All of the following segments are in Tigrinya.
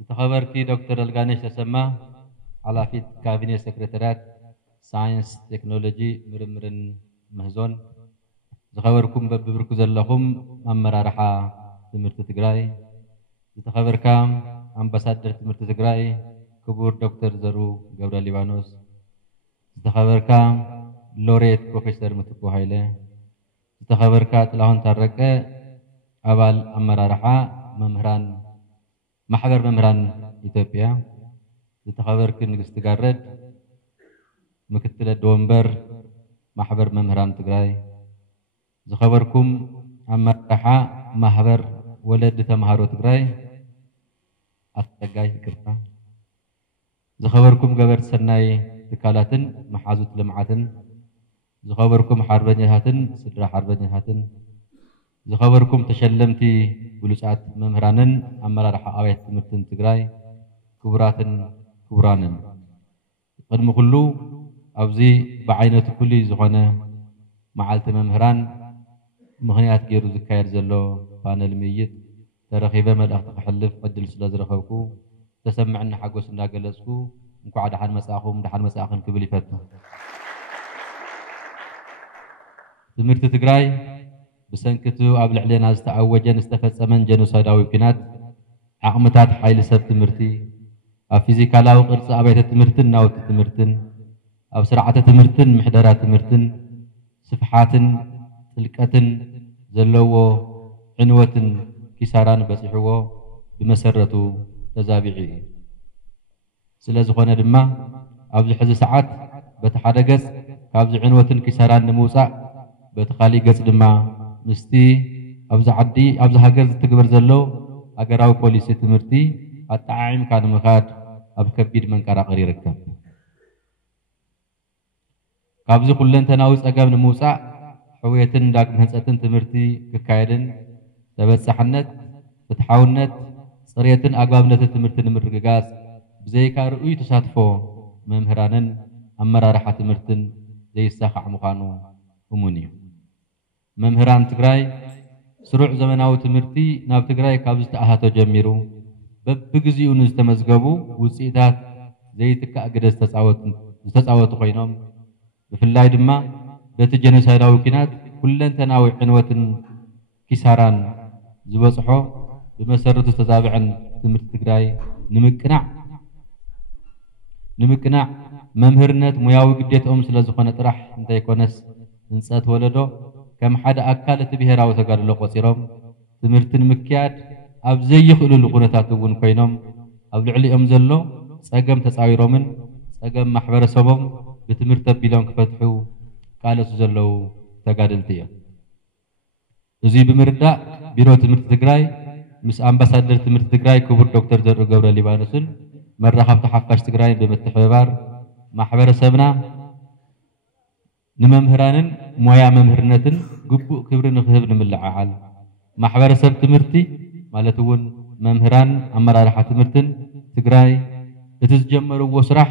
ዝተኸበርኪ ዶክተር አልጋነሽ ተሰማ ሓላፊት ካቢኔት ሰክሬታርያት ሳይንስ ቴክኖሎጂ ምርምርን ምህዞን ዝኸበርኩም በብብርኩ ዘለኹም አመራርሓ ትምህርቲ ትግራይ ዝተኸበርካ አምባሳደር ትምህርቲ ትግራይ ክቡር ዶክተር ዘሩ ገብረ ሊባኖስ ዝተኸበርካ ሎሬት ፕሮፌሰር ምትኩ ሃይለ ዝተኸበርካ ጥላሁን ታረቀ አባል አመራርሓ መምህራን ማሕበር መምህራን ኢትዮጵያ ዝተኸበርክ ንግስቲ ጋረድ ምክትል ወንበር ማሕበር መምህራን ትግራይ ዝኸበርኩም አመራርሓ ማሕበር ወለድ ተምሃሮ ትግራይ አትጠጋይ ይቅርታ ዝኸበርኩም ገበርቲ ሰናይ ትካላትን መሓዙት ልምዓትን ዝኸበርኩም ሓርበኛታትን ስድራ ሓርበኛታትን ዝኸበርኩም ተሸለምቲ ብሉጻት መምህራንን አመራርሓ አብያተ ትምህርትን ትግራይ ክቡራትን ክቡራንን ቅድሚ ኩሉ ኣብዚ ብዓይነቱ ፍሉይ ዝኾነ መዓልቲ መምህራን ምኽንያት ገይሩ ዝካየድ ዘሎ ፓነል ምይይጥ ተረኺበ መልእኽቲ ክሕልፍ ዕድል ስለ ዝረኸብኩ ተሰምዕና ሓጎስ እንዳገለጽኩ እንኳዕ ደሓን መጻእኹም ደሓን መጻእኽን ክብል ይፈቱ። ትምህርቲ ትግራይ ብሰንኪቱ ኣብ ልዕልና ዝተዓወጀን ዝተፈጸመን ጀኖሳይዳዊ ኩናት ዓቕምታት ሓይሊ ሰብ ትምህርቲ ኣብ ፊዚካላዊ ቅርፂ ኣብያተ ትምህርትን ናውቲ ትምህርትን ኣብ ስርዓተ ትምህርትን ምሕደራ ትምህርትን ስፍሓትን ጥልቀትን ዘለዎ ዕንወትን ኪሳራን በፂሕዎ ብመሰረቱ ተዛቢዑ እዩ። ስለ ዝኾነ ድማ ኣብዚ ሕዚ ሰዓት በቲ ሓደ ገጽ ካብዚ ዕንወትን ኪሳራን ንምውፃእ በቲ ካሊእ ገጽ ድማ ምስቲ ኣብዚ ዓዲ ኣብዚ ሃገር ዝትግበር ዘሎ ሃገራዊ ፖሊሲ ትምህርቲ ኣጠዓዒምካ ንምኻድ ኣብ ከቢድ መንቀራቐር ይርከብ። ካብዚ ኩለንተናዊ ፀገም ንምውፃእ ሕውየትን ዳግም ህንፀትን ትምህርቲ ክካየድን ተበፃሕነት ፍትሓውነት ፅሬትን ኣግባብነትን ትምህርቲ ንምርግጋፅ ብዘይካ ርኡይ ተሳትፎ መምህራንን አመራርሓ ትምህርትን ዘይሳኻዕ ምዃኑ እሙን እዩ። መምህራን ትግራይ ስሩዕ ዘመናዊ ትምህርቲ ናብ ትግራይ ካብ ዝተኣታቶ ጀሚሩ በብግዚኡ ንዝተመዝገቡ ውፅኢታት ዘይትካእ ግደ ዝተፃወቱ ኮይኖም ብፍላይ ድማ በቲ ጀኖሳይዳዊ ኩናት ኩለንተናዊ ዕንወትን ኪሳራን ዝበፅሖ ብመሰረቱ ዝተዛብዐን ትምህርቲ ትግራይ ንምቅናዕ መምህርነት ሙያዊ ግዴትኦም ስለ ዝኾነ ጥራሕ እንተይኮነስ ህንፀት ወለዶ ከም ሓደ ኣካል እቲ ብሄራዊ ተጋድሎ ቆፂሮም ትምህርቲ ንምክያድ ኣብ ዘይኽእልሉ ኩነታት እውን ኮይኖም ኣብ ልዕሊኦም ዘሎ ፀገም ተፃዊሮምን ፀገም ማሕበረሰቦም ብትምህርቲ ኣቢሎም ክፈትሑ ቃለሱ ዘለው ተጋደልቲ እዮም። እዚ ብምርዳእ ቢሮ ትምህርቲ ትግራይ ምስ አምባሳደር ትምህርቲ ትግራይ ክቡር ዶክተር ዘሩ ገብረ ሊባኖስን መራኸብቲ ሓፋሽ ትግራይ ብምትሕብባር ማሕበረሰብና ንመምህራንን ሞያ መምህርነትን ግቡእ ክብሪ ንክህብ ንምልዓዓል ማሕበረሰብ ትምህርቲ ማለት እውን መምህራን አመራርሓ ትምህርትን ትግራይ እቲ ዝጀመርዎ ስራሕ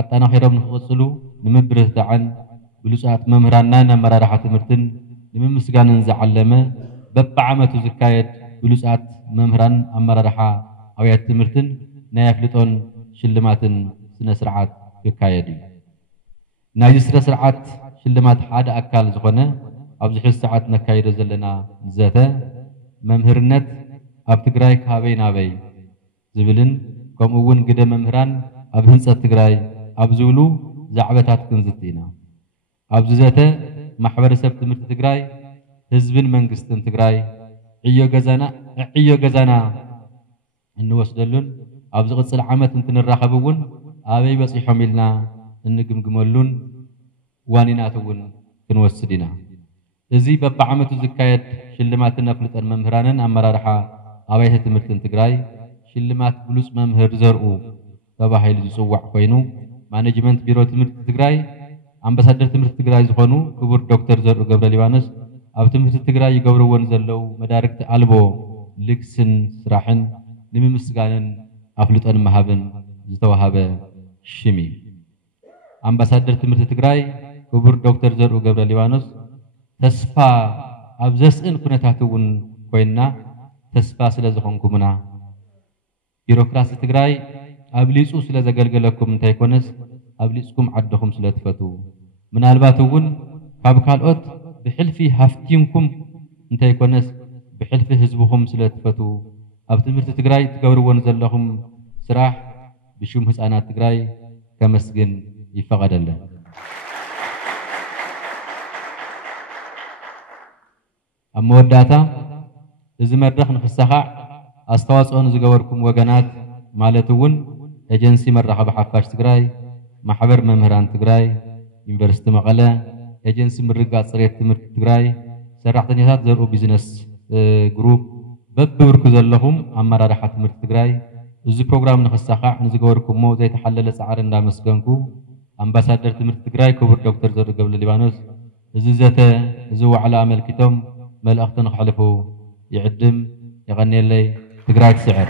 ኣጠናኺሮም ንክቕፅሉ ንምብርትታዕን ብሉፃት መምህራንና አመራርሓ ትምህርትን ንምምስጋንን ዝዓለመ በብዓመቱ ዝካየድ ብሉፃት መምህራን አመራርሓ ኣብያተ ትምህርትን ናይ ኣፍልጦን ሽልማትን ስነ ስርዓት ይካየድ እዩ። ናይዚ ስነ ስርዓት ሽልማት ሓደ ኣካል ዝኾነ ኣብዚ ሕዚ ሰዓት ነካይዶ ዘለና ዘተ መምህርነት ኣብ ትግራይ ካበይ ናበይ ዝብልን ከምኡ እውን ግደ መምህራን ኣብ ህንፀት ትግራይ ኣብ ዝብሉ ዛዕበታት ክንዝት ኢና። ኣብዚ ዘተ ማሕበረሰብ ትምህርቲ ትግራይ ህዝብን መንግስትን ትግራይ ዕዮ ገዛና እንወስደሉን ኣብ ዝቕፅል ዓመት እንትንራኸብ እውን ኣበይ በፂሖም ኢልና እንግምግመሉን ዋኒናት እውን ክንወስድ ኢና። እዚ በብዓመቱ ዝካየድ ሽልማትን ኣፍልጠን መምህራንን አመራርሓ ኣብያተ ትምህርትን ትግራይ ሽልማት ብሉፅ መምህር ዘርኡ ተባሂሉ ዝፅዋዕ ኮይኑ ማኔጅመንት ቢሮ ትምህርቲ ትግራይ አምባሳደር ትምህርቲ ትግራይ ዝኾኑ ክቡር ዶክተር ዘሩ ገብረ ሊባኖስ ኣብ ትምህርቲ ትግራይ ይገብርዎን ዘለው መዳርግቲ ኣልቦ ልግስን ስራሕን ንምምስጋንን ኣፍልጦን መሃብን ዝተዋሃበ ሽም እዩ። አምባሳደር ትምህርቲ ትግራይ ክቡር ዶክተር ዘሩ ገብረ ሊባኖስ ተስፋ ኣብ ዘስእን ኩነታት እውን ኮይና ተስፋ ስለ ዝኾንኩምና ቢሮክራሲ ትግራይ አብሊጹ ስለዘገልገለኩም እንታይ ኮነስ አብሊጽኩም ዓድኹም ስለትፈቱ ምናልባት እውን ካብ ካልኦት ብሕልፊ ሃፍቲንኩም እንታይ ኮነስ ብሕልፊ ህዝብኹም ስለትፈቱ ኣብ ትምህርቲ ትግራይ ትገብርዎን ዘለኹም ስራሕ ብሹም ህፃናት ትግራይ ከመስግን ይፈቀደለን ኣብ መወዳእታ እዚ መድረኽ ንኽሳኻዕ ኣስተዋጽኦ ንዝገበርኩም ወገናት ማለት እውን ኤጀንሲ መራኸቢ ሓፋሽ ትግራይ ማሕበር መምህራን ትግራይ ዩኒቨርሲቲ መቐለ ኤጀንሲ ምርጋፅ ጽሬት ትምህርቲ ትግራይ ሰራሕተኛታት ዘርኡ ቢዝነስ ግሩፕ በብብርኩ ዘለኹም ኣመራርሓ ትምህርቲ ትግራይ እዚ ፕሮግራም ንኽሳኻዕ ንዝገበርኩሞ ዘይተሓለለ ፃዕሪ እንዳመስገንኩ ኣምባሳደር ትምህርቲ ትግራይ ክቡር ዶክተር ዘርኡ ገብረ ሊባኖስ እዚ ዘተ እዚ ዋዕላ ኣመልኪቶም መልእኽቲ ንኽሕልፉ ይዕድም ይቐኒየለይ ትግራይ ትስዕር